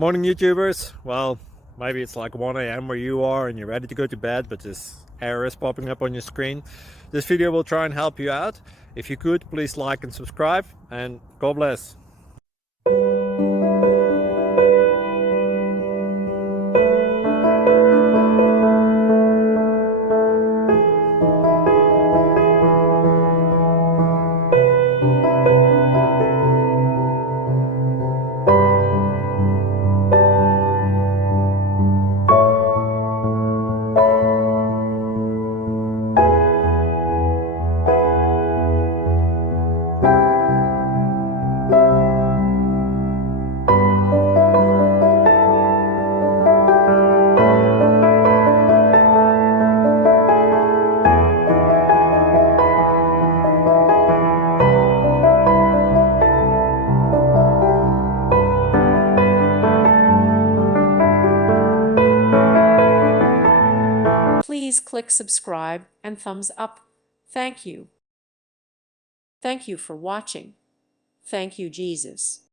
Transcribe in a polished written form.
Morning, YouTubers. Well, maybe it's like 1 a.m. where you are and you're ready to go to bed, but this error is popping up on your screen. This video will try and help you out. If you could, please like and subscribe, and God bless. Please click subscribe and thumbs up. Thank you. Thank you for watching. Thank you, Jesus.